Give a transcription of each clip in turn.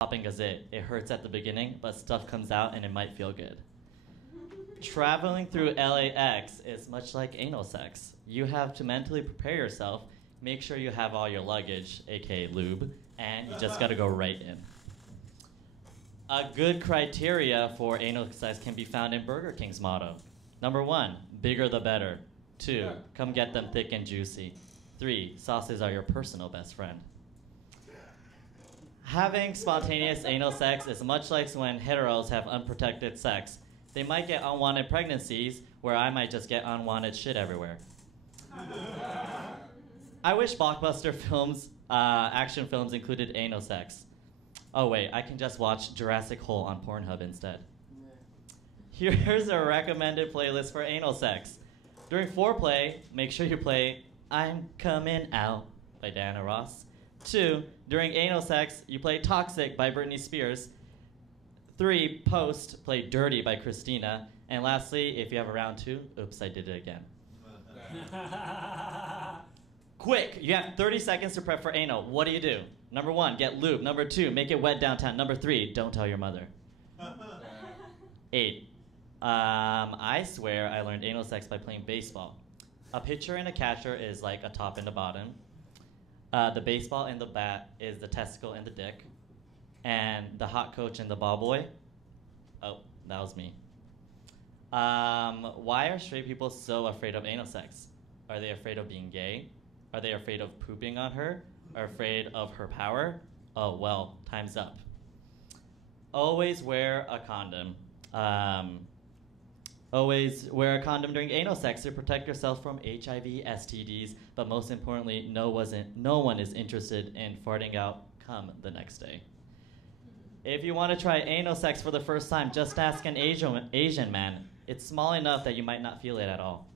popping a zit. It hurts at the beginning, but stuff comes out and it might feel good. Traveling through LAX is much like anal sex. You have to mentally prepare yourself, make sure you have all your luggage, aka lube, and you just gotta go right in. A good criteria for anal sex can be found in Burger King's motto. Number 1, bigger the better. 2, come get them thick and juicy. 3, sauces are your personal best friend. Having spontaneous anal sex is much like when heteros have unprotected sex. They might get unwanted pregnancies, where I might just get unwanted shit everywhere. I wish blockbuster films, action films included anal sex. Oh wait, I can just watch Jurassic Hole on Pornhub instead. Here's a recommended playlist for anal sex. During foreplay, make sure you play I'm Coming Out by Diana Ross. 2, during anal sex, you play Toxic by Britney Spears. 3, post, play Dirty by Christina. And lastly, if you have a round 2, oops, I did it again. Quick, you have 30 seconds to prep for anal. What do you do? Number 1, get lube. Number 2, make it wet downtown. Number 3, don't tell your mother. 8, I swear I learned anal sex by playing baseball. A pitcher and a catcher is like a top and a bottom. The baseball and the bat is the testicle and the dick. And the hot coach and the ball boy, oh, that was me. Why are straight people so afraid of anal sex? Are they afraid of being gay? Are they afraid of pooping on her? Are afraid of her power? Oh, well, time's up. Always wear a condom. Always wear a condom during anal sex to protect yourself from HIV, STDs, but most importantly, no one is interested in farting out cum the next day. If you want to try anal sex for the first time, just ask an Asian man. It's small enough that you might not feel it at all.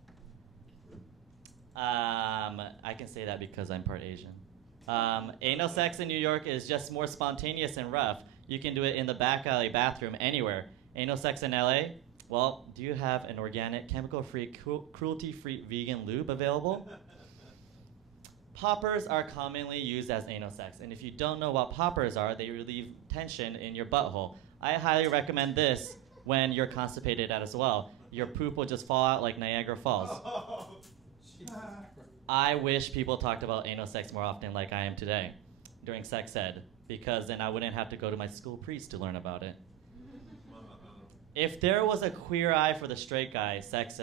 I can say that because I'm part Asian. Anal sex in New York is just more spontaneous and rough. You can do it in the back alley bathroom, anywhere. Anal sex in LA? Well, do you have an organic, chemical-free, cruelty-free vegan lube available? Poppers are commonly used as anal sex, and if you don't know what poppers are, they relieve tension in your butthole. I highly recommend this when you're constipated as well. Your poop will just fall out like Niagara Falls. I wish people talked about anal sex more often like I am today during sex ed, because then I wouldn't have to go to my school priest to learn about it. If there was a queer eye for the straight guy sex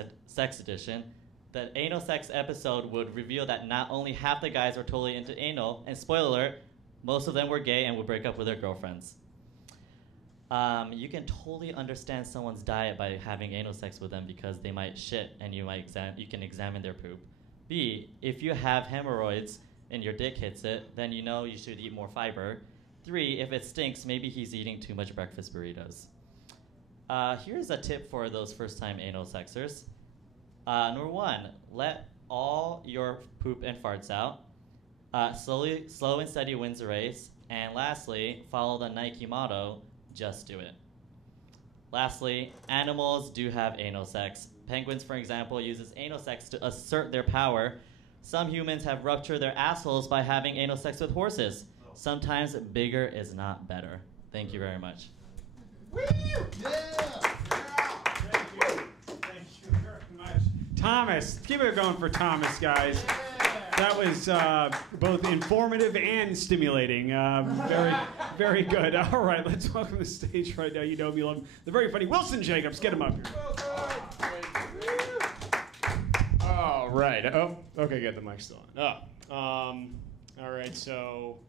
edition, the anal sex episode would reveal that not only half the guys were totally into anal, and spoiler alert, most of them were gay and would break up with their girlfriends. You can totally understand someone's diet by having anal sex with them because they might shit and you can examine their poop. B, if you have hemorrhoids and your dick hits it, then you know you should eat more fiber. 3, if it stinks, maybe he's eating too much breakfast burritos. Here's a tip for those first-time anal sexers. Number 1, let all your poop and farts out. Slow and steady wins the race. And lastly, follow the Nike motto, just do it. Lastly, animals do have anal sex. Penguins, for example, uses anal sex to assert their power. Some humans have ruptured their assholes by having anal sex with horses. Sometimes bigger is not better. Thank you very much. Woo! Yeah! Thank you. Thank you very much. Thomas, keep it going for Thomas, guys. That was both informative and stimulating. Very, very good. All right, let's welcome to the stage right now. You know me, love him. The very funny Wilson Jacobs. Get him up here. All right. Oh, okay, good. The mic's still on. All right, so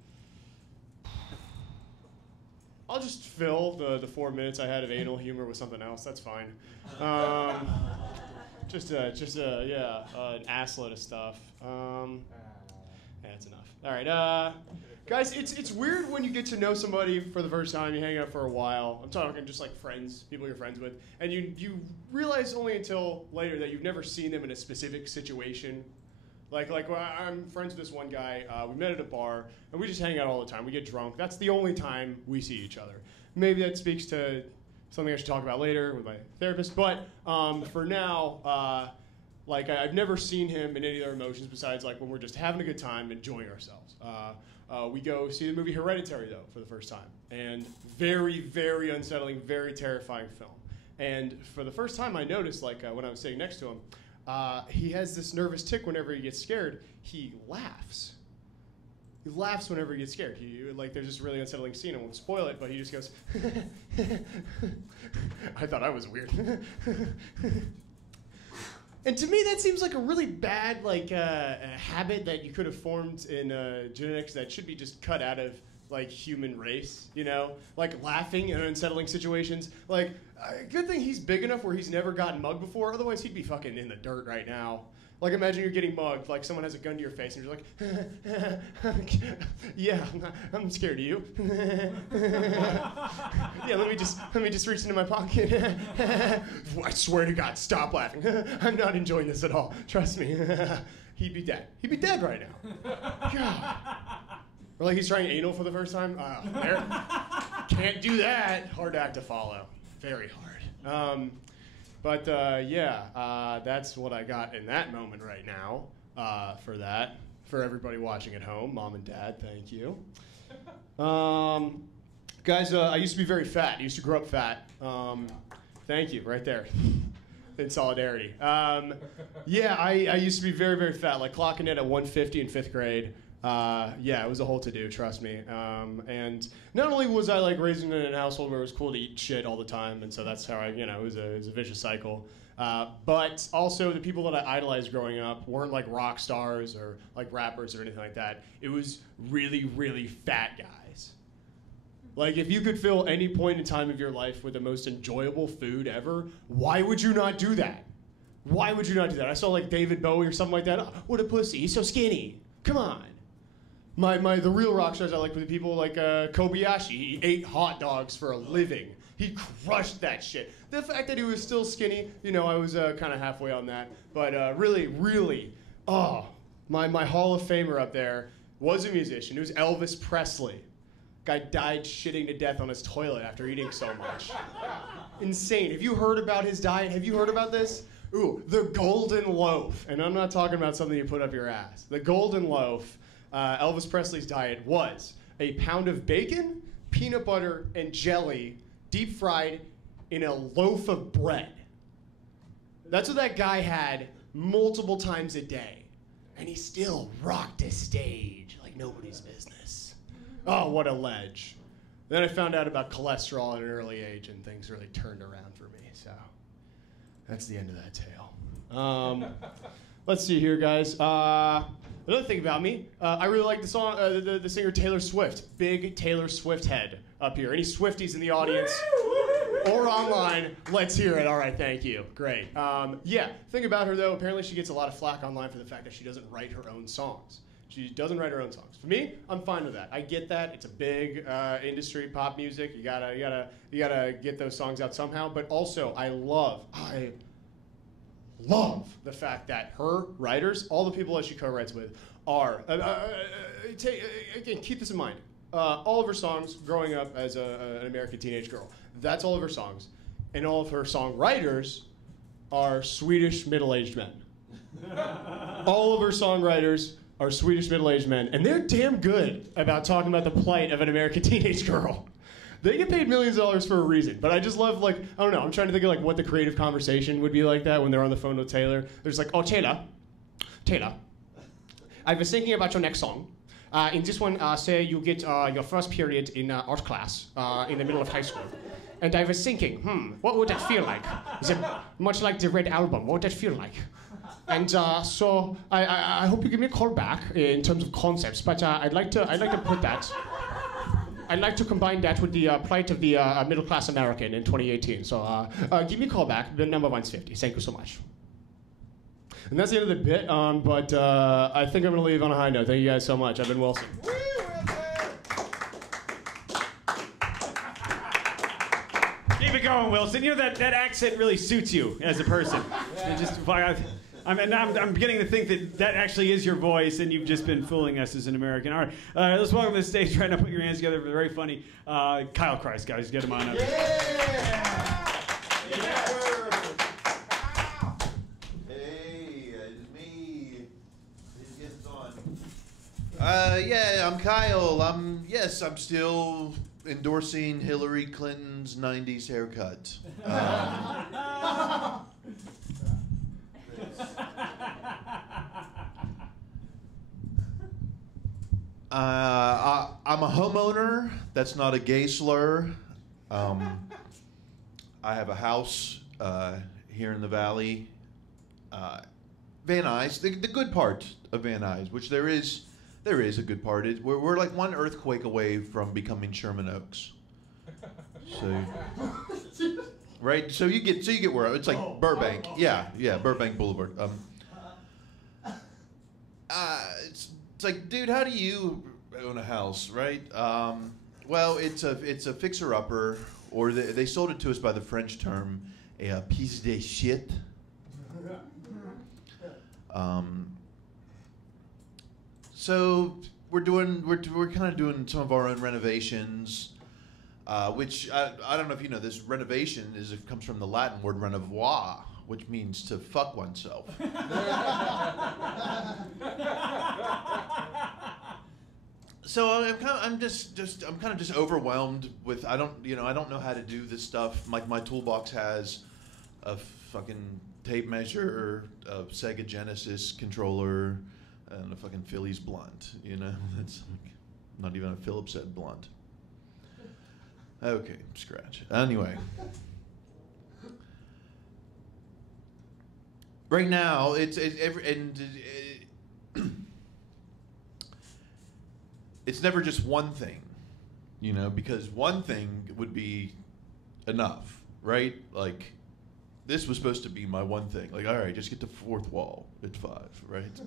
I'll just fill the 4 minutes I had of anal humor with something else. That's fine. Just an assload of stuff. That's enough. All right, guys, it's weird when you get to know somebody for the first time. You hang out for a while. I'm talking just like friends, people you're friends with, and you realize only until later that you've never seen them in a specific situation. Like I'm friends with this one guy. We met at a bar, and we just hang out all the time. We get drunk. That's the only time we see each other. Maybe that speaks to something I should talk about later with my therapist. But for now, I've never seen him in any other emotions besides like when we're just having a good time, enjoying ourselves. We go see the movie Hereditary, though, for the first time. And very, very unsettling, very terrifying film. And for the first time, I noticed, like, when I was sitting next to him, he has this nervous tick whenever he gets scared. He laughs. He laughs whenever he gets scared. Like, there's this really unsettling scene. I won't spoil it, but he just goes, I thought I was weird. And to me, that seems like a really bad habit that you could have formed in genetics that should be just cut out of like human race, you know? Like laughing in unsettling situations. Like, good thing he's big enough where he's never gotten mugged before. Otherwise, he'd be fucking in the dirt right now. Like, imagine you're getting mugged, like someone has a gun to your face and you're like, yeah, I'm scared of you. Yeah, let me just reach into my pocket. I swear to God, stop laughing. I'm not enjoying this at all. Trust me. He'd be dead. He'd be dead right now. God. Or like he's trying anal for the first time. There. Can't do that. Hard act to follow. Very hard. But that's what I got in that moment right now for that. For everybody watching at home, mom and dad, thank you. Guys, I used to be very fat. I used to grow up fat. Thank you, right there. In solidarity. I used to be very, very fat, like clocking in at 150 in 5th grade. It was a whole to-do, trust me. And not only was I like raised in a household where it was cool to eat shit all the time, and so that's how it was a vicious cycle. But also the people that I idolized growing up weren't like rock stars or like rappers or anything like that. It was really, really fat guys. Like, if you could fill any point in time of your life with the most enjoyable food ever, why would you not do that? Why would you not do that? I saw like David Bowie or something like that. Oh, what a pussy, he's so skinny. Come on. The real rock stars I like were the people like Kobayashi. He ate hot dogs for a living. He crushed that shit. The fact that he was still skinny, I was kind of halfway on that. But really, my Hall of Famer up there was a musician. It was Elvis Presley. Guy died shitting to death on his toilet after eating so much. Insane. Have you heard about his diet? Have you heard about this? Ooh, the golden loaf. And I'm not talking about something you put up your ass. The golden loaf. Elvis Presley's diet was a pound of bacon, peanut butter, and jelly deep fried in a loaf of bread. That's what that guy had multiple times a day. And he still rocked a stage like nobody's business. Oh, what a ledge. Then I found out about cholesterol at an early age and things really turned around for me. So that's the end of that tale. Let's see here, guys. Another thing about me, I really like the song, the singer Taylor Swift. Big Taylor Swift head up here. Any Swifties in the audience or online, let's hear it. All right, thank you. Great. Thing about her, though, apparently she gets a lot of flack online for the fact that she doesn't write her own songs. She doesn't write her own songs. For me, I'm fine with that. I get that. It's a big industry, pop music. You gotta get those songs out somehow. But also, I love the fact that her writers, all the people that she co-writes with, are again, keep this in mind. All of her songs growing up as an American teenage girl, that's all of her songs. And all of her songwriters are Swedish middle-aged men. All of her songwriters are Swedish middle-aged men, and they're damn good about talking about the plight of an American teenage girl. They get paid millions of dollars for a reason, but I just love, like, I don't know, I'm trying to think of, like, what the creative conversation would be like that when they're on the phone with Taylor. There's like, oh, Taylor, I was thinking about your next song. In this one, say you get your first period in art class in the middle of high school. And I was thinking, what would that feel like? Is it much like the Red Album? What would that feel like? And so I hope you give me a call back in terms of concepts, but I'd like to put that. I'd like to combine that with the plight of the middle-class American in 2018. So give me a call back. The number one's 50. Thank you so much. And that's the end of the bit, but I think I'm going to leave on a high note. Thank you guys so much. I've been Wilson. Keep it going, Wilson. You know, that accent really suits you as a person. I'm beginning to think that actually is your voice, and you've just been fooling us as an American. All right, let's welcome to the stage. Try to put your hands together for the very funny Kyle Christ, guys. Get him on up. Yeah! Hey, it's me. Please get on. Yeah, I'm Kyle. I'm still endorsing Hillary Clinton's 90s haircut. I'm a homeowner. That's not a gay slur. I have a house here in the valley. Van Nuys, the good part of Van Nuys, which there is a good part. We're like one earthquake away from becoming Sherman Oaks. So, right? So you get where it's like Burbank. Yeah, Burbank Boulevard. It's like, dude, how do you own a house, right? Well, it's a fixer-upper, or they sold it to us by the French term, a piece de shit. So we're kind of doing some of our own renovations, which I don't know if you know this. Renovation comes from the Latin word renovoir, which means to fuck oneself. So I'm kind of just overwhelmed with I don't know how to do this stuff. Like my toolbox has a fucking tape measure, a Sega Genesis controller, and a fucking Phillies blunt. You know, it's like not even a Phillips head blunt. Okay, scratch. Anyway, right now it's never just one thing, you know, because one thing would be enough, right? Like, this was supposed to be my one thing. Like, all right, just get the fourth wall at 5, right?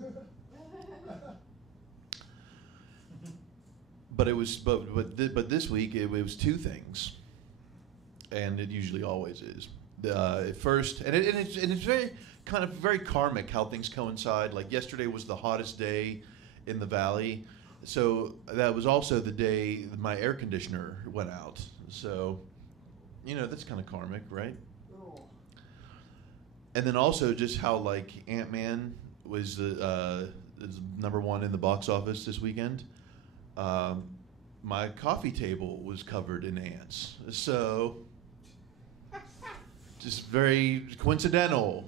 But it was, but this week it was 2 things, and it usually always is. First, and it's very karmic how things coincide. Like yesterday was the hottest day in the valley. So that was also the day that my air conditioner went out. So, you know, that's kind of karmic, right? Oh. And then also just how like Ant-Man was is #1 in the box office this weekend. My coffee table was covered in ants. So, just very coincidental.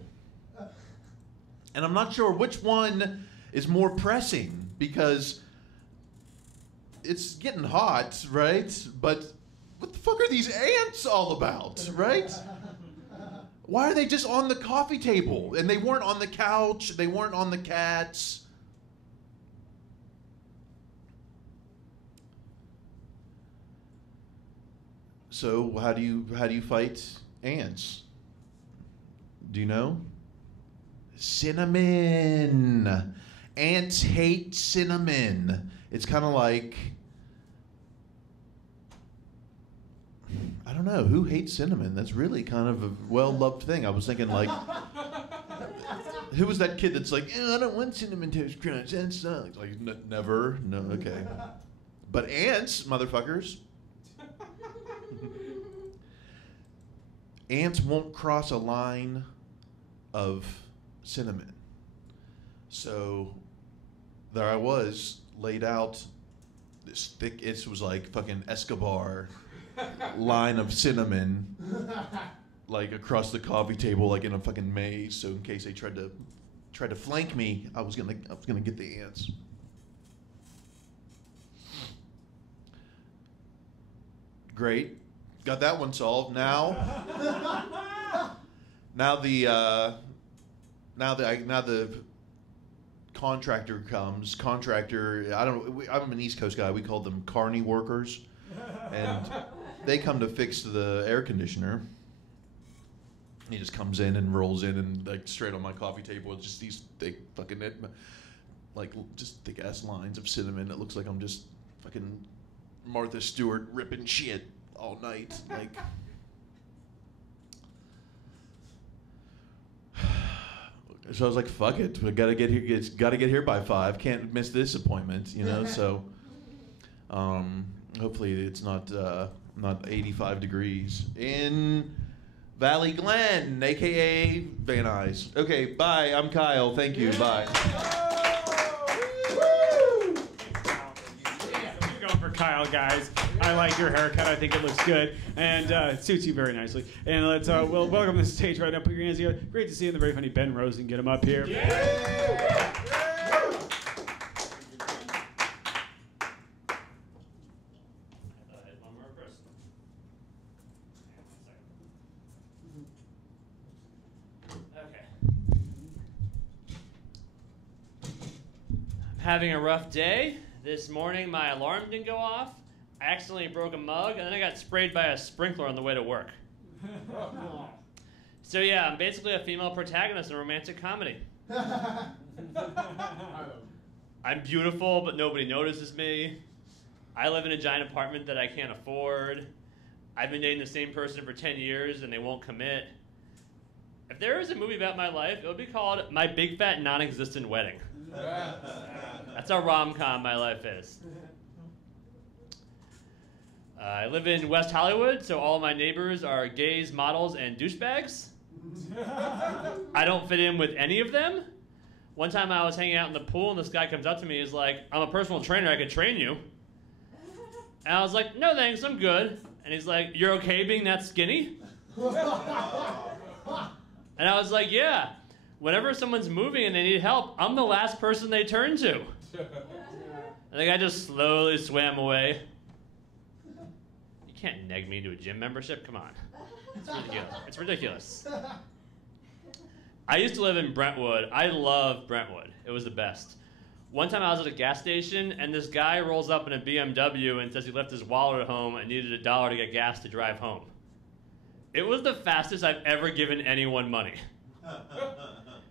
And I'm not sure which one is more pressing because it's getting hot, right? But what the fuck are these ants all about, right? Why are they just on the coffee table? And they weren't on the couch, they weren't on the cats. So how do you fight ants? Do you know? Cinnamon. Ants hate cinnamon. It's kind of like, I don't know, who hates cinnamon? That's really kind of a well-loved thing. I was thinking like, who was that kid that's like, I don't want Cinnamon Toast Crunch, that sucks. Like, never, no, okay. But ants, motherfuckers. Ants won't cross a line of cinnamon. So there I was, laid out this thick, it was like fucking Escobar line of cinnamon, like across the coffee table, like in a fucking maze. So in case they tried to flank me, I was gonna get the ants. Great, got that one solved. Now the contractor comes. I'm an East Coast guy. We call them carny workers, and they come to fix the air conditioner. He just comes in and rolls in and like straight on my coffee table. It's just these thick fucking just thick ass lines of cinnamon. It looks like I'm just fucking Martha Stewart ripping shit all night. Like. So I was like, "Fuck it, we gotta get here. It's gotta get here by 5. Can't miss this appointment, you know." So, hopefully it's not 85 degrees in Valley Glen, aka Van Nuys. Okay, bye. I'm Kyle. Thank you. Bye. Kyle, guys. I like your haircut. I think it looks good, and it suits you very nicely. And let's welcome to the stage right now. Put your hands together. Great to see you, the very funny Ben Rosen. Get him up here. Yeah. Having a rough day. This morning my alarm didn't go off. I accidentally broke a mug, and then I got sprayed by a sprinkler on the way to work. So yeah, I'm basically a female protagonist in a romantic comedy. I'm beautiful, but nobody notices me. I live in a giant apartment that I can't afford. I've been dating the same person for 10 years, and they won't commit. If there was a movie about my life, it would be called My Big Fat Non-Existent Wedding. That's how rom-com my life is. I live in West Hollywood, so all my neighbors are gays, models, and douchebags. I don't fit in with any of them. One time I was hanging out in the pool, and this guy comes up to me. He's like, I'm a personal trainer. I could train you. And I was like, no thanks, I'm good. And he's like, you're okay being that skinny? And I was like, yeah. Whenever someone's moving and they need help, I'm the last person they turn to. And the guy just slowly swam away. You can't neg me into a gym membership. Come on. It's ridiculous. It's ridiculous. I used to live in Brentwood. I love Brentwood. It was the best. One time I was at a gas station, and this guy rolls up in a BMW and says he left his wallet at home and needed $1 to get gas to drive home. It was the fastest I've ever given anyone money.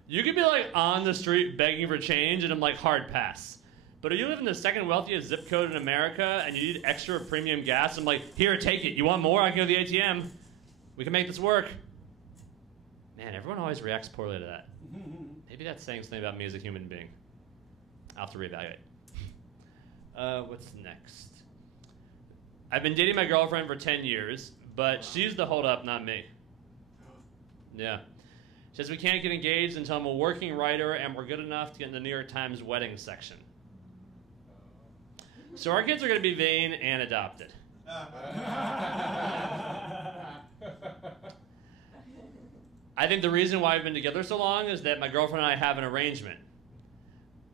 You could be like on the street begging for change, and I'm like, hard pass. But if you live in the second wealthiest zip code in America and you need extra premium gas, I'm like, here, take it. You want more? I can go to the ATM. We can make this work. Man, everyone always reacts poorly to that. Maybe that's saying something about me as a human being. I'll have to reevaluate. What's next? I've been dating my girlfriend for 10 years, but she's the holdup, not me. Yeah. She says we can't get engaged until I'm a working writer and we're good enough to get in the New York Times wedding section. So our kids are going to be vain and adopted. I think the reason why we've been together so long is that my girlfriend and I have an arrangement.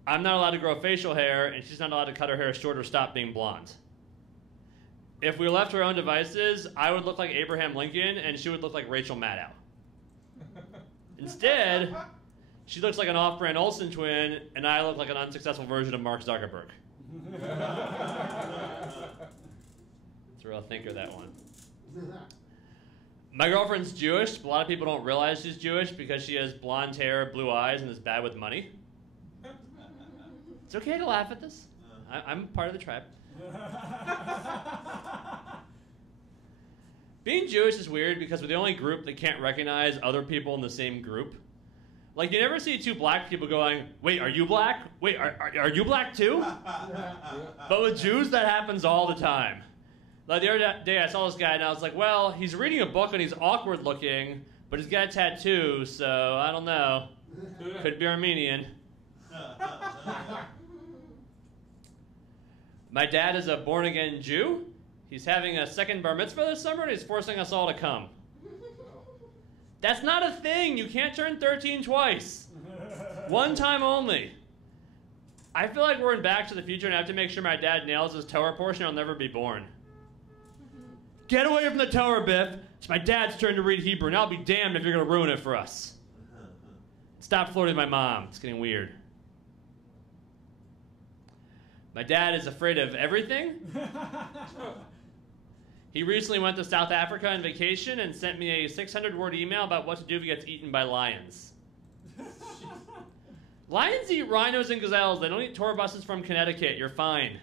I'm not allowed to grow facial hair, and she's not allowed to cut her hair short or stop being blonde. If we were left to our own devices, I would look like Abraham Lincoln, and she would look like Rachel Maddow. Instead, she looks like an off-brand Olsen twin, and I look like an unsuccessful version of Mark Zuckerberg. It's a real thinker, that one. My girlfriend's Jewish, but a lot of people don't realize she's Jewish because she has blonde hair, blue eyes, and is bad with money. It's okay to laugh at this. I'm part of the tribe. Being Jewish is weird because we're the only group that can't recognize other people in the same group. Like, you never see two black people going, wait, are you black? Wait, are you black too? But with Jews, that happens all the time. Like, the other day, I saw this guy, and I was like, well, he's reading a book, and he's awkward looking, but he's got a tattoo, so I don't know. Could be Armenian. My dad is a born-again Jew. He's having a second bar mitzvah this summer, and he's forcing us all to come. That's not a thing. You can't turn 13 twice. One time only. I feel like we're in Back to the Future, and I have to make sure my dad nails his Torah portion or I'll never be born. Get away from the Torah, Biff. It's my dad's turn to read Hebrew, and I'll be damned if you're going to ruin it for us. Stop flirting with my mom. It's getting weird. My dad is afraid of everything. He recently went to South Africa on vacation and sent me a 600-word email about what to do if he gets eaten by lions. Lions eat rhinos and gazelles. They don't eat tour buses from Connecticut. You're fine.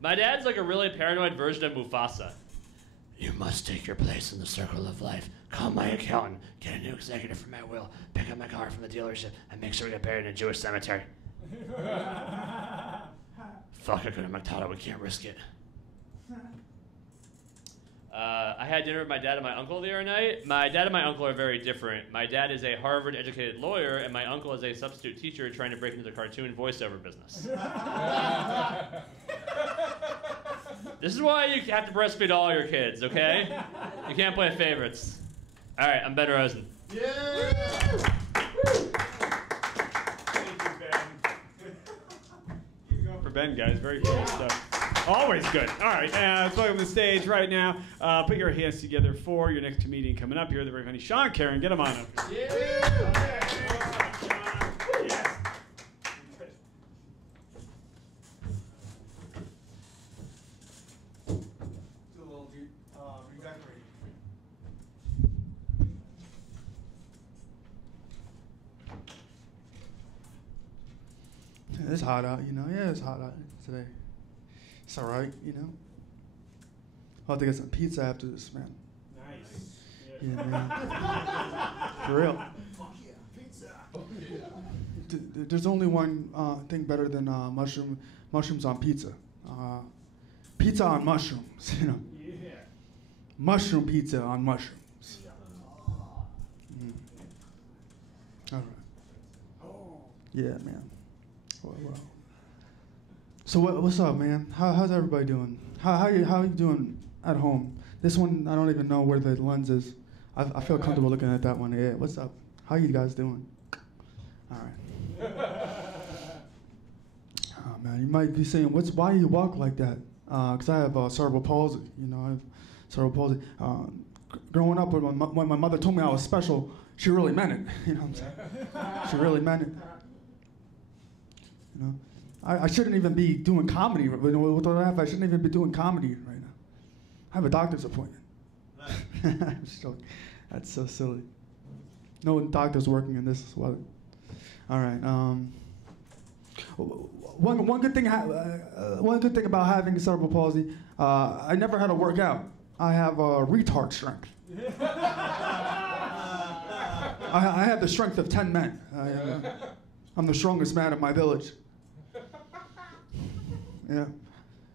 My dad's like a really paranoid version of Mufasa. You must take your place in the circle of life. Call my accountant, get a new executive for my will, pick up my car from the dealership, and make sure we get buried in a Jewish cemetery. Fuck, I go to McDonald's. We can't risk it. I had dinner with my dad and my uncle the other night. My dad and my uncle are very different. My dad is a Harvard-educated lawyer, and my uncle is a substitute teacher trying to break into the cartoon voiceover business. This is why you have to breastfeed all your kids, okay? You can't play favorites. All right, I'm Ben Rosen. Yeah! Thank you, Ben. Keep going for Ben, guys. Very cool stuff. Always good. All right, let's welcome to the stage right now. Put your hands together for your next comedian coming up here, the very funny Sean Karen. Get him on up. Yeah! It's hot out, you know. Yeah, it's hot out today. It's all right, you know. I'll have to get some pizza after this, man. Nice. Yeah, man. For real. There's only one thing better than mushrooms on pizza. Pizza on mushrooms, you know. Yeah. Mushroom pizza on mushrooms. Mm. All right. Yeah, man. Well. So what's up, man? How's everybody doing? How you doing at home? This one, I don't even know where the lens is. I feel comfortable looking at that one. Yeah, what's up? How you guys doing? All right. Oh man, you might be saying, why do you walk like that? Because I have cerebral palsy. You know, I have cerebral palsy. Growing up, when my mother told me I was special, she really meant it. You know what I'm saying? She really meant it. You know, I shouldn't even be doing comedy. With what I have, I shouldn't even be doing comedy right now. I have a doctor's appointment. I'm just joking. That's so silly. No doctor's working in this weather. All right. One good thing about having cerebral palsy, I never had to work out. I have retard strength. I have the strength of 10 men. I'm the strongest man in my village. Yeah.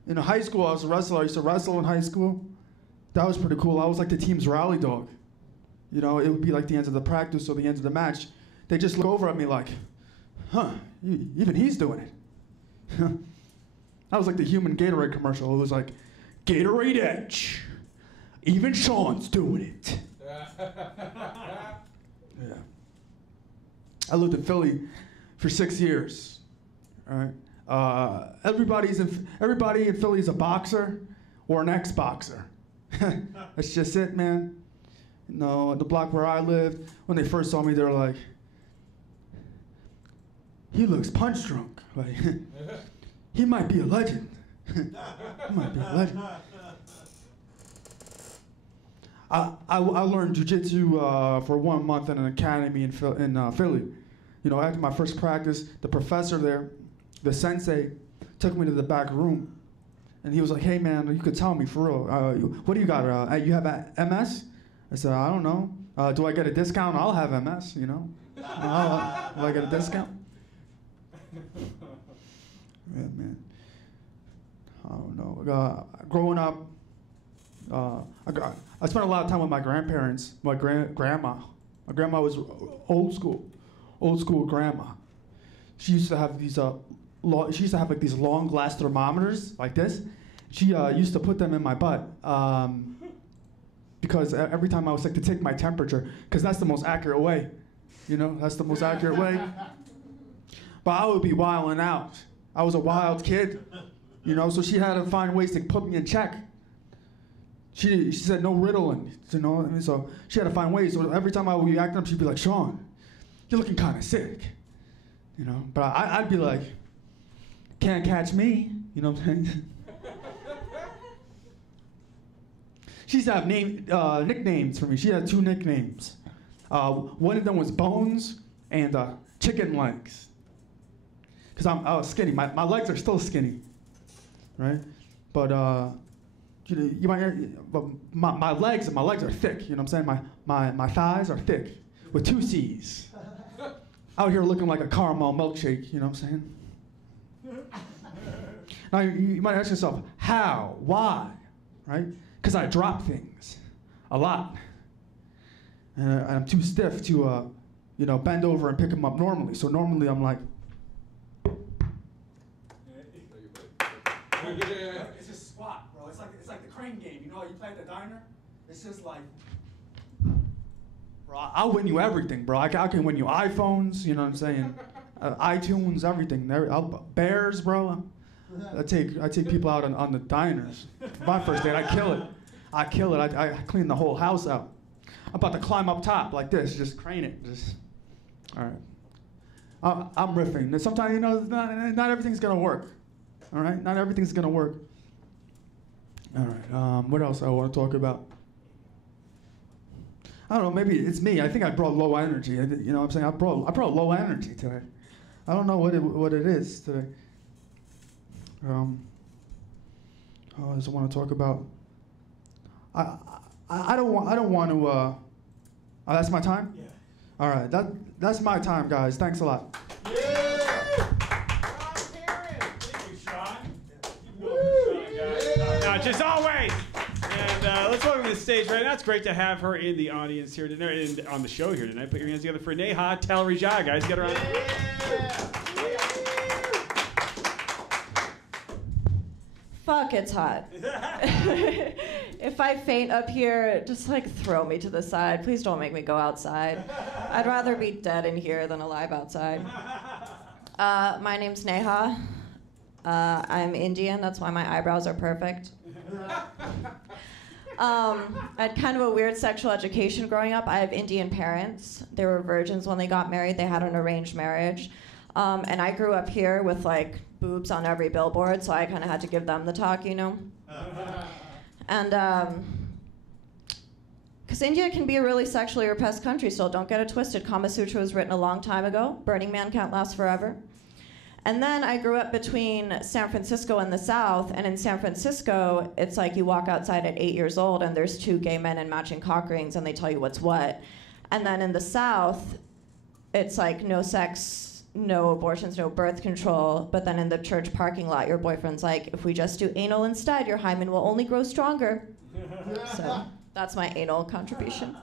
In high school, I was a wrestler. I used to wrestle in high school. That was pretty cool. I was like the team's rally dog. You know, it would be like the end of the practice or the end of the match. They just look over at me like, huh, even he's doing it. That was like the human Gatorade commercial. It was like, Gatorade Edge. Even Sean's doing it. Yeah. I lived in Philly for 6 years. All right. Everybody in Philly is a boxer or an ex-boxer. That's just it, man. You know, the block where I lived, when they first saw me, they were like, he looks punch drunk. Like, he might be a legend. He might be a legend. I learned jiu-jitsu for 1 month in an academy in Philly. You know, after my first practice, the professor there, the sensei, took me to the back room, and he was like, "Hey, man, you could tell me for real. What do you got? You have MS?" I said, "I don't know. Do I get a discount? I'll have MS. You know, do I get a discount?" Yeah, man. I don't know. Growing up, I spent a lot of time with my grandparents. My grandma. My grandma was old school grandma. She used to have these like these long glass thermometers like this. She used to put them in my butt because every time I was sick, to take my temperature, because that's the most accurate way. You know, that's the most accurate way. But I would be wilding out. I was a wild kid, you know, so she had to find ways to put me in check. She said no Ritalin, you know, I mean, so she had to find ways. So every time I would be acting up, she'd be like, "Sean, you're looking kind of sick," you know. But I'd be like, "Can't catch me," you know what I'm saying? She used to have nicknames for me. She had 2 nicknames. One of them was Bones and Chicken Legs. Because I was skinny. My legs are still skinny, right? But you know, you might hear, but my legs are thick. You know what I'm saying? My thighs are thick with 2 C's. Out here looking like a caramel milkshake. You know what I'm saying? Now you might ask yourself, how? Why? Right? Because I drop things a lot, and I'm too stiff to you know, bend over and pick them up normally. So normally I'm like. It's a squat, bro. It's like like the crane game. You know how you play at the diner? It's just like, bro, I'll win you everything, bro. I can win you iPhones, you know what I'm saying? iTunes, everything. Bears, bro. I take people out on the diners. My first date, I kill it. I clean the whole house out. I'm about to climb up top like this, just crane it. Just, all right. I'm riffing. Sometimes, you know, not everything's gonna work. All right, not everything's gonna work. All right. What else I want to talk about? I don't know. Maybe it's me. I think I brought low energy. You know what I'm saying? I brought low energy today. I don't know what it is today. What else I want to talk about? I don't want to. Oh, that's my time? Yeah. All right. That's my time, guys. Thanks a lot. Just always. And let's welcome to the stage right now. It's great to have her in the audience here tonight, and on the show here tonight. Put your hands together for Neha Talreja, guys. Get her on. Fuck, it's hot. If I faint up here, just like throw me to the side. Please don't make me go outside. I'd rather be dead in here than alive outside. My name's Neha. I'm Indian, that's why my eyebrows are perfect. I had kind of a weird sexual education growing up. I have Indian parents. They were virgins when they got married. They had an arranged marriage. And I grew up here with like boobs on every billboard, so I kind of had to give them the talk, you know? And because India can be a really sexually repressed country, so don't get it twisted. Kama Sutra was written a long time ago. Burning Man can't last forever. And then I grew up between San Francisco and the South, and in San Francisco, it's like you walk outside at 8 years old and there's two gay men in matching cock rings and they tell you what's what. And then in the South, it's like no sex, no abortions, no birth control, but then in the church parking lot, your boyfriend's like, if we just do anal instead, your hymen will only grow stronger. So that's my anal contribution.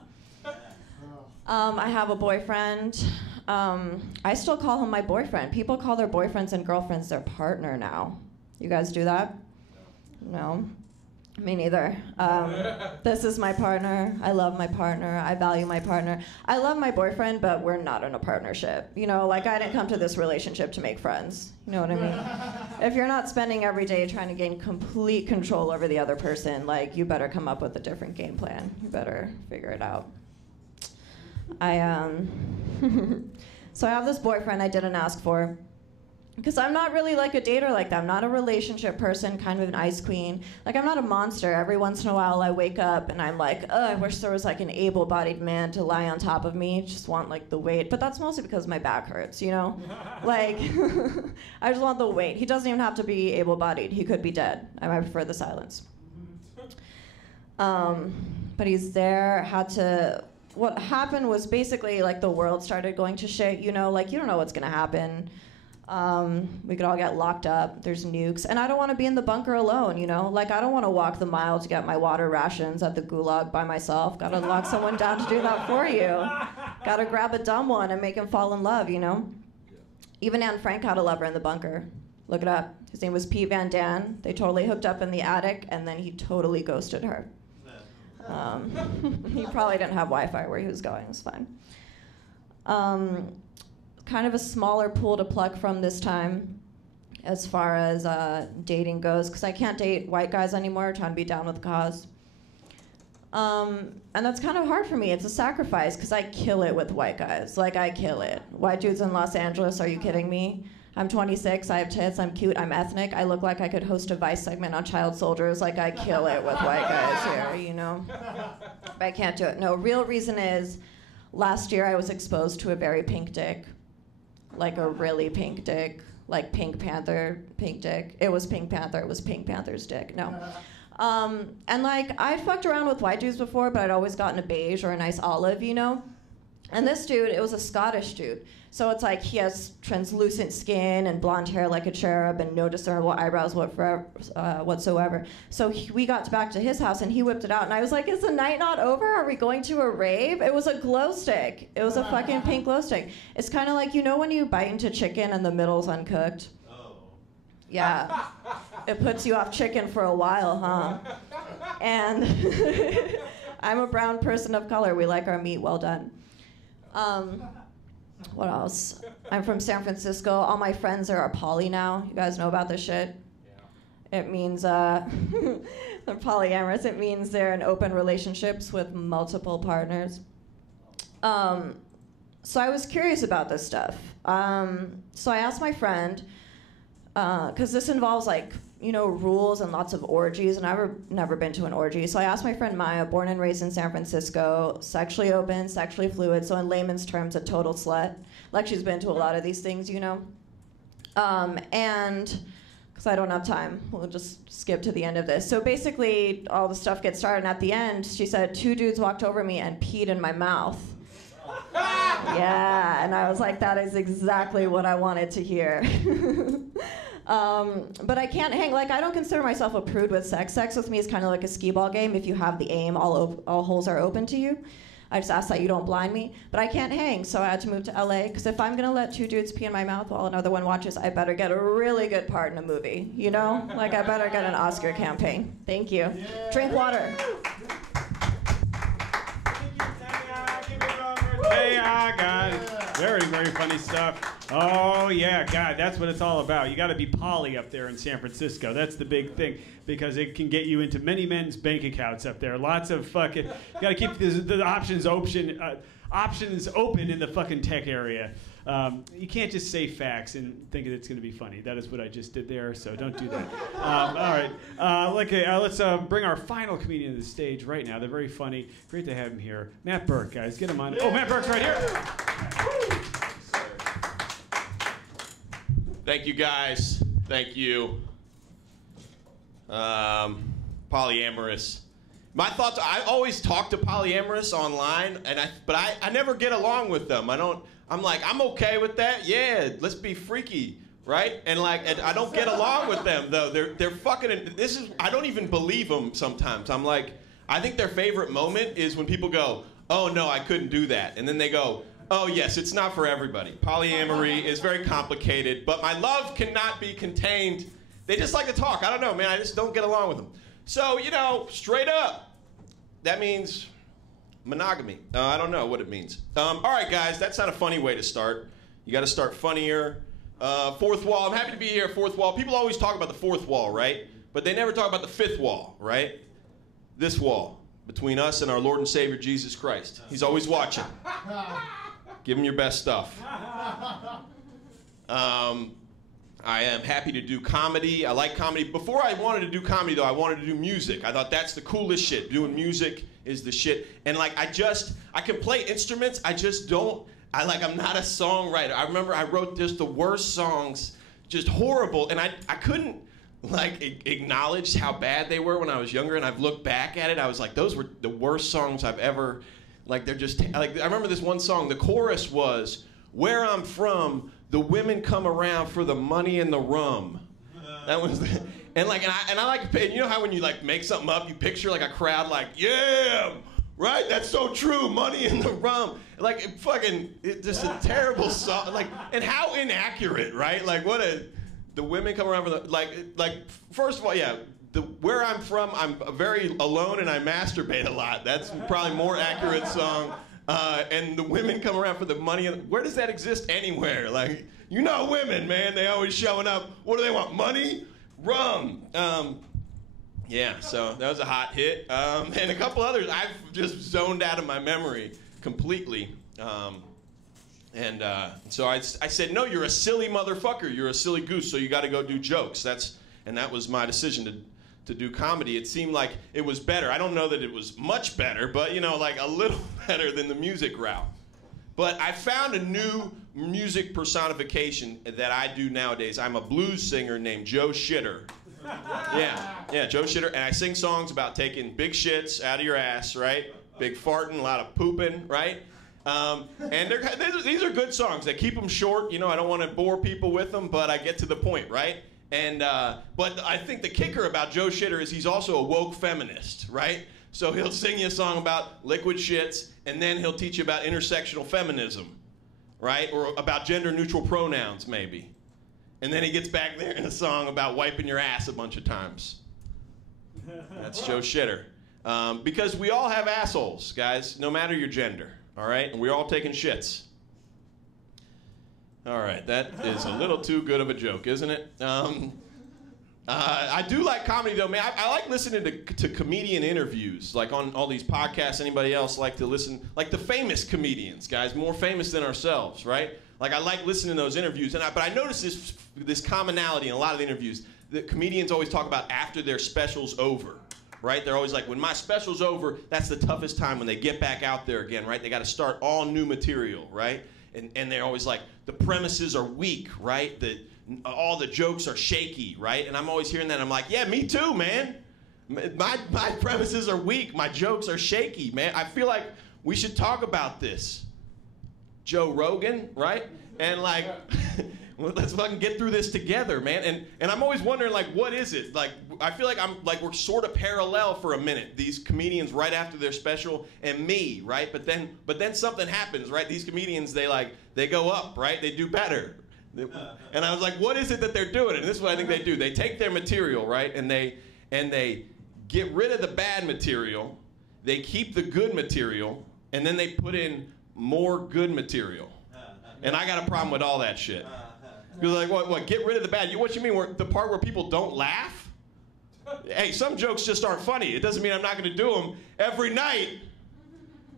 I have a boyfriend. I still call him my boyfriend. People call their boyfriends and girlfriends their partner now. You guys do that? No. Me neither. This is my partner. I love my partner. I value my partner. I love my boyfriend, but we're not in a partnership. You know, like I didn't come to this relationship to make friends. You know what I mean? If you're not spending every day trying to gain complete control over the other person, like you better come up with a different game plan. You better figure it out. So I have this boyfriend I didn't ask for. Because I'm not really like a dater like that. I'm not a relationship person, kind of an ice queen. Like, I'm not a monster. Every once in a while, I wake up and I'm like, I wish there was like an able-bodied man to lie on top of me. Just want like the weight. But that's mostly because my back hurts, you know? Like, I just want the weight. He doesn't even have to be able-bodied. He could be dead. I might prefer the silence. But he's there, what happened was basically like the world started going to shit, you know? Like, you don't know what's gonna happen. We could all get locked up. There's nukes. And I don't want to be in the bunker alone, you know? Like, I don't want to walk the mile to get my water rations at the gulag by myself. Gotta lock someone down to do that for you. Gotta grab a dumb one and make him fall in love, you know? Even Anne Frank had a lover in the bunker. Look it up. His name was Pete Van Dan. They totally hooked up in the attic, and then he totally ghosted her. He probably didn't have Wi-Fi where he was going. It was fine. Kind of a smaller pool to pluck from this time as far as dating goes, because I can't date white guys anymore, trying to be down with the cause. And that's kind of hard for me. It's a sacrifice, because I kill it with white guys. Like, I kill it. White dudes in Los Angeles, are you kidding me? I'm 26, I have tits, I'm cute, I'm ethnic. I look like I could host a Vice segment on child soldiers. Like, I kill it with white guys here, you know? But I can't do it. No, real reason is, last year I was exposed to a very pink dick. Like a really pink dick. Like Pink Panther, pink dick. It was Pink Panther, it was Pink Panther's dick. No. And like, I fucked around with white dudes before, but I'd always gotten a beige or a nice olive, you know? And this dude, it was a Scottish dude. So it's like he has translucent skin and blonde hair like a cherub and no discernible eyebrows whatsoever. So we got back to his house and he whipped it out and I was like, is the night not over? Are we going to a rave? It was a glow stick. It was a fucking pink glow stick. It's kind of like, you know when you bite into chicken and the middle's uncooked? Yeah. It puts you off chicken for a while, huh? And I'm a brown person of color. We like our meat well done. What else? I'm from San Francisco. All my friends are poly now. You guys know about this shit? Yeah. It means they're polyamorous. It means they're in open relationships with multiple partners. So I was curious about this stuff. So I asked my friend, because this involves rules and lots of orgies, and I've never been to an orgy. So I asked my friend Maya, born and raised in San Francisco, sexually open, sexually fluid, so in layman's terms, a total slut. Like she's been to a lot of these things, And because I don't have time, we'll just skip to the end of this. So basically, all the stuff gets started, and at the end, she said 2 dudes walked over me and peed in my mouth. Yeah, and I was like, that is exactly what I wanted to hear. But I can't hang, I don't consider myself a prude with sex. Sex with me is kind of like a skee-ball game. If you have the aim, all holes are open to you. I just ask that you don't blind me. But I can't hang, so I had to move to LA, because if I'm going to let 2 dudes pee in my mouth while another one watches, I better get a really good part in a movie, I better get an Oscar campaign. Thank you. Yeah. Drink water. Hey, guys. Very, very funny stuff. Oh, yeah, God, that's what it's all about. You got to be poly up there in San Francisco. That's the big thing, because it can get you into many men's bank accounts up there. Lots of fucking, you got to keep the options open in the fucking tech area. You can't just say facts and think that it's going to be funny. That is what I just did there, so don't do that. All right. Let's bring our final comedian to the stage right now. They're very funny. Great to have him here. Matt Burke, guys. Get him on. Oh, Matt Burke's right here. Thank you, guys. Thank you. Polyamorous. My thoughts, I always talk to polyamorous online, but I never get along with them. I'm like, I'm okay with that. Yeah, let's be freaky, right? And I don't get along with them though. They're fucking. I don't even believe them sometimes. I'm like, I think their favorite moment is when people go, "Oh no, I couldn't do that," and then they go, "Oh yes, it's not for everybody. Polyamory is very complicated, but my love cannot be contained." They just like to talk. I don't know, man. I just don't get along with them. So straight up, that means monogamy. I don't know what it means. All right, guys, that's not a funny way to start. You got to start funnier. Fourth wall. I'm happy to be here. Fourth wall. People always talk about the fourth wall, right? But they never talk about the fifth wall, right? This wall between us and our Lord and Savior Jesus Christ. He's always watching. Give him your best stuff. I am happy to do comedy. I like comedy. Before I wanted to do comedy, though, I wanted to do music. I thought that's the coolest shit. Doing music is the shit. And I can play instruments. I just don't. I'm not a songwriter. I remember I wrote just the worst songs, just horrible, and I couldn't acknowledge how bad they were when I was younger. And I've looked back at it. I was like, those were the worst songs I've ever. They're just I remember this one song. The chorus was, "Where I'm from, the women come around for the money and the rum." That was, and I like, you know how when you make something up, you picture a crowd yeah, right? That's so true. Money and the rum, it's just a terrible song. And how inaccurate, right? The women come around for the first of all, yeah. Where I'm from, I'm very alone and I masturbate a lot. That's probably a more accurate song. And the women come around for the money. Where does that exist anywhere? Women, man, they always showing up. What do they want? Money? Rum. Yeah, so that was a hot hit. And a couple others I've just zoned out of my memory completely. So I said, no, you're a silly motherfucker. You're a silly goose, so you got to go do jokes. And that was my decision to do comedy. It seemed like it was better. I don't know that it was much better, but a little better than the music route. But I found a new music personification that I do nowadays. I'm a blues singer named Joe Shitter. Yeah, Joe Shitter. And I sing songs about taking big shits out of your ass, right? Big farting, a lot of pooping, right? And these are good songs. They keep them short. I don't want to bore people with them, but I get to the point, right? And but I think the kicker about Joe Shitter is he's also a woke feminist, right? So he'll sing you a song about liquid shits, and then he'll teach you about intersectional feminism, right? Or about gender-neutral pronouns, maybe. And then he gets back there in a song about wiping your ass a bunch of times. That's Joe Shitter. Because we all have assholes, guys, no matter your gender, all right? And we're all taking shits. All right, that is a little too good of a joke, isn't it? I do like comedy, though, man. I like listening to comedian interviews, like on all these podcasts. Anybody else like to listen? Like the famous comedians, guys, more famous than ourselves, right? Like I like listening to those interviews. But I notice this commonality in a lot of the interviews. The comedians always talk about after their special's over, right? They're always like, when my special's over, that's the toughest time when they get back out there again, right? They got to start all new material, right? And they're always like, the premises are weak, right? All the jokes are shaky, right? And I'm always hearing that. And I'm like, yeah, me too, man. My premises are weak. My jokes are shaky, man. I feel like we should talk about this. Joe Rogan, right? And like, well, let's fucking get through this together, man. And I'm always wondering, like, what is it? Like, I feel like we're sort of parallel for a minute. These comedians right after their special and me, right? But then something happens, right? These comedians, they go up, right? They do better. And I was like, what is it that they're doing? And this is what I think they do. They take their material, right? And they get rid of the bad material. They keep the good material, and then they put in more good material. And I got a problem with all that shit. You're like, what? Get rid of the bad. What you mean? The part where people don't laugh? Hey, some jokes just aren't funny. It doesn't mean I'm not going to do them every night.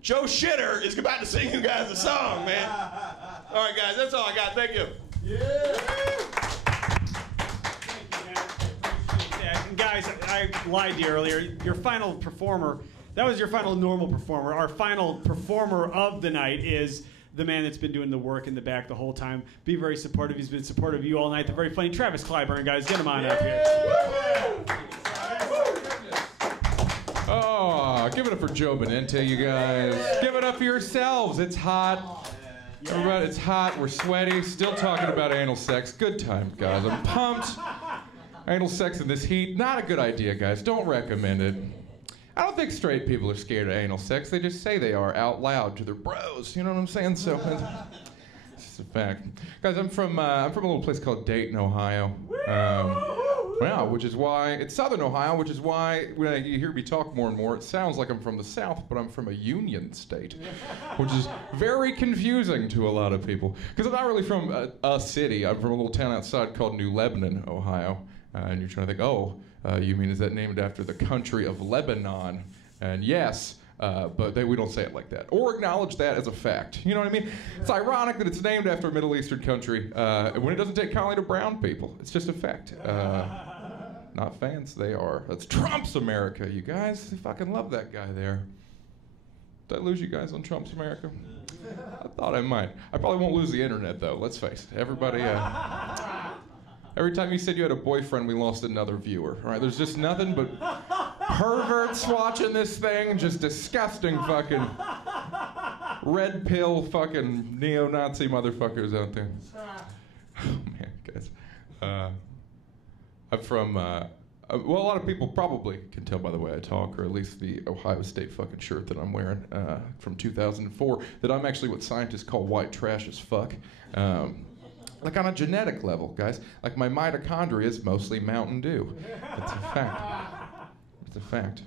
Joe Shitter is about to sing you guys a song, man. All right, guys, that's all I got. Thank you. Yeah. Guys, I lied to you earlier. Your final performer, that was your final normal performer. Our final performer of the night is the man that's been doing the work in the back the whole time. Be very supportive. He's been supportive of you all night. The very funny Travis Clyburn, guys. Get him on up here. Oh, give it up for Joe Benente, you guys. Give it up for yourselves. It's hot. Everybody, it's hot. We're sweaty. Still talking about anal sex. Good times, guys. I'm pumped. Anal sex in this heat, not a good idea, guys. Don't recommend it. I don't think straight people are scared of anal sex. They just say they are out loud to their bros. You know what I'm saying? So it's just a fact, guys. I'm from a little place called Dayton, Ohio. Yeah, which is why it's Southern Ohio, which is why when you hear me talk more and more, it sounds like I'm from the South, but I'm from a Union state, which is very confusing to a lot of people. Because I'm not really from a city. I'm from a little town outside called New Lebanon, Ohio. And you're trying to think, you mean is that named after the country of Lebanon? And yes, but we don't say it like that. Or acknowledge that as a fact. You know what I mean? It's ironic that it's named after a Middle Eastern country when it doesn't take kindly to brown people. It's just a fact. Not fans, they are. That's Trump's America, you guys. They fucking love that guy there. Did I lose you guys on Trump's America? I thought I might. I probably won't lose the internet, though. Let's face it. Everybody... Every time you said you had a boyfriend, we lost another viewer. All right, there's just nothing but perverts watching this thing, just disgusting fucking red pill fucking neo-Nazi motherfuckers out there. Oh man, guys. I'm from, well, a lot of people probably can tell by the way I talk, or at least the Ohio State fucking shirt that I'm wearing from 2004, that I'm actually what scientists call white trash as fuck. Like on a genetic level, guys. Like my mitochondria is mostly Mountain Dew. It's a fact. It's a fact.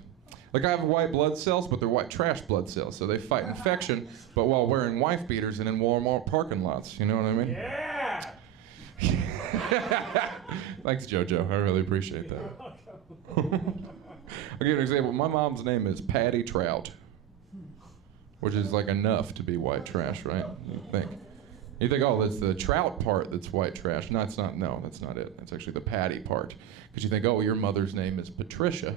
Like I have white blood cells, but they're white trash blood cells, so they fight infection, but while wearing wife beaters and in Walmart parking lots. You know what I mean? Yeah! Thanks, JoJo. I really appreciate that. I'll give you an example. My mom's name is Patty Trout, which is like enough to be white trash, right? You think, oh, that's the trout part that's white trash. No, it's not. No, that's not it. That's actually the Patty part. Because you think, oh, your mother's name is Patricia.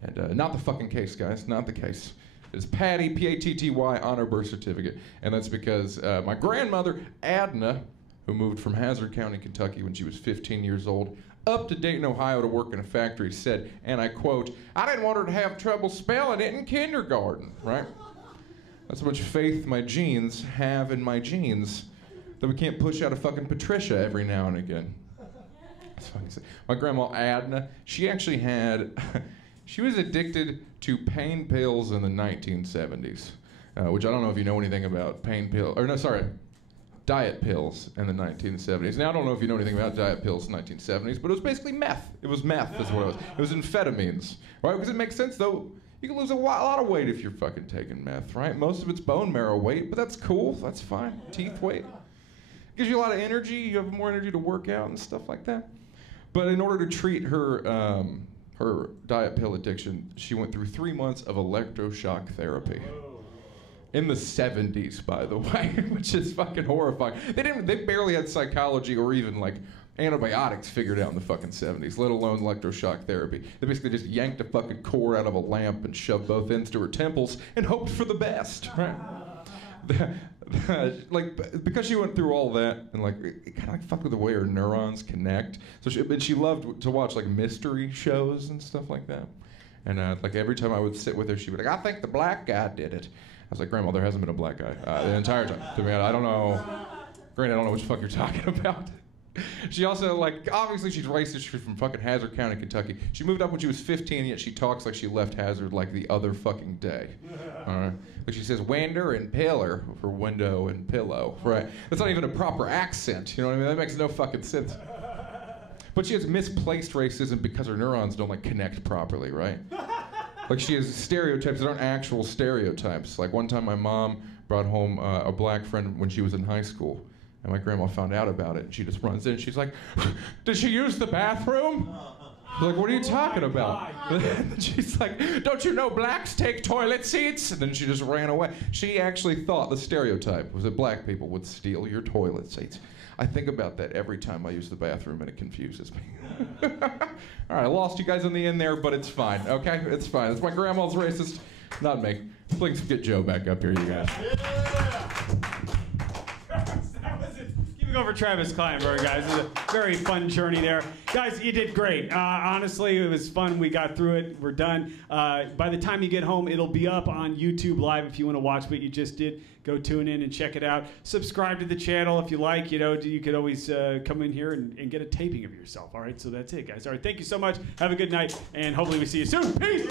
And not the fucking case, guys. Not the case. It's Patty, P-A-T-T-Y, on her birth certificate. And that's because my grandmother, Adna, who moved from Hazard County, Kentucky when she was 15 years old, up to Dayton, Ohio to work in a factory, said, and I quote, I didn't want her to have trouble spelling it in kindergarten, right? That's how much faith my genes have in my genes. That we can't push out a fucking Patricia every now and again. That's funny. My grandma Adna, she actually had, she was addicted to pain pills in the 1970s, which I don't know if you know anything about pain pills, or no, sorry, diet pills in the 1970s. Now, I don't know if you know anything about diet pills in the 1970s, but it was basically meth. It was meth is what it was. It was amphetamines, right? Because it makes sense, though. You can lose a lot of weight if you're fucking taking meth, right? Most of it's bone marrow weight, but that's cool. That's fine. Teeth weight. Gives you a lot of energy. You have more energy to work out and stuff like that. But in order to treat her her diet pill addiction, she went through 3 months of electroshock therapy. In the 70s, by the way, which is fucking horrifying. They barely had psychology or even like antibiotics figured out in the fucking 70s, let alone electroshock therapy. They basically just yanked a fucking cord out of a lamp and shoved both ends to her temples and hoped for the best, right? Like, because she went through all that and like it kind of like fucked with the way her neurons connect. So she loved to watch like mystery shows and stuff like that. And like every time I would sit with her, she would be like, I think the black guy did it. I was like, Grandma, there hasn't been a black guy the entire time. To me, I don't know. Granted, I don't know what the fuck you're talking about. She also, like, obviously she's racist. She's from fucking Hazard County, Kentucky. She moved up when she was 15, yet she talks like she left Hazard like the other fucking day. All right? But she says winder and pillar for window and pillow, right? That's not even a proper accent, you know what I mean? That makes no fucking sense. But she has misplaced racism because her neurons don't, like, connect properly, right? Like, she has stereotypes that aren't actual stereotypes. Like, one time my mom brought home a black friend when she was in high school. And my grandma found out about it, and she just runs in, and she's like, did she use the bathroom? I'm like, what are you talking about? And she's like, don't you know blacks take toilet seats? And then she just ran away. She actually thought the stereotype was that black people would steal your toilet seats. I think about that every time I use the bathroom, and it confuses me. All right, I lost you guys in the end there, but it's fine, okay? It's fine. It's my grandma's racist, not me. Please get Joe back up here, you guys. Over Travis Kleinberg, guys. It was a very fun journey there. Guys, you did great. Honestly, it was fun. We got through it. We're done. By the time you get home, it'll be up on YouTube Live if you want to watch what you just did. Go tune in and check it out. Subscribe to the channel if you like. You know, you could always come in here and get a taping of yourself. All right, so that's it, guys. All right, thank you so much. Have a good night, and hopefully we see you soon. Peace!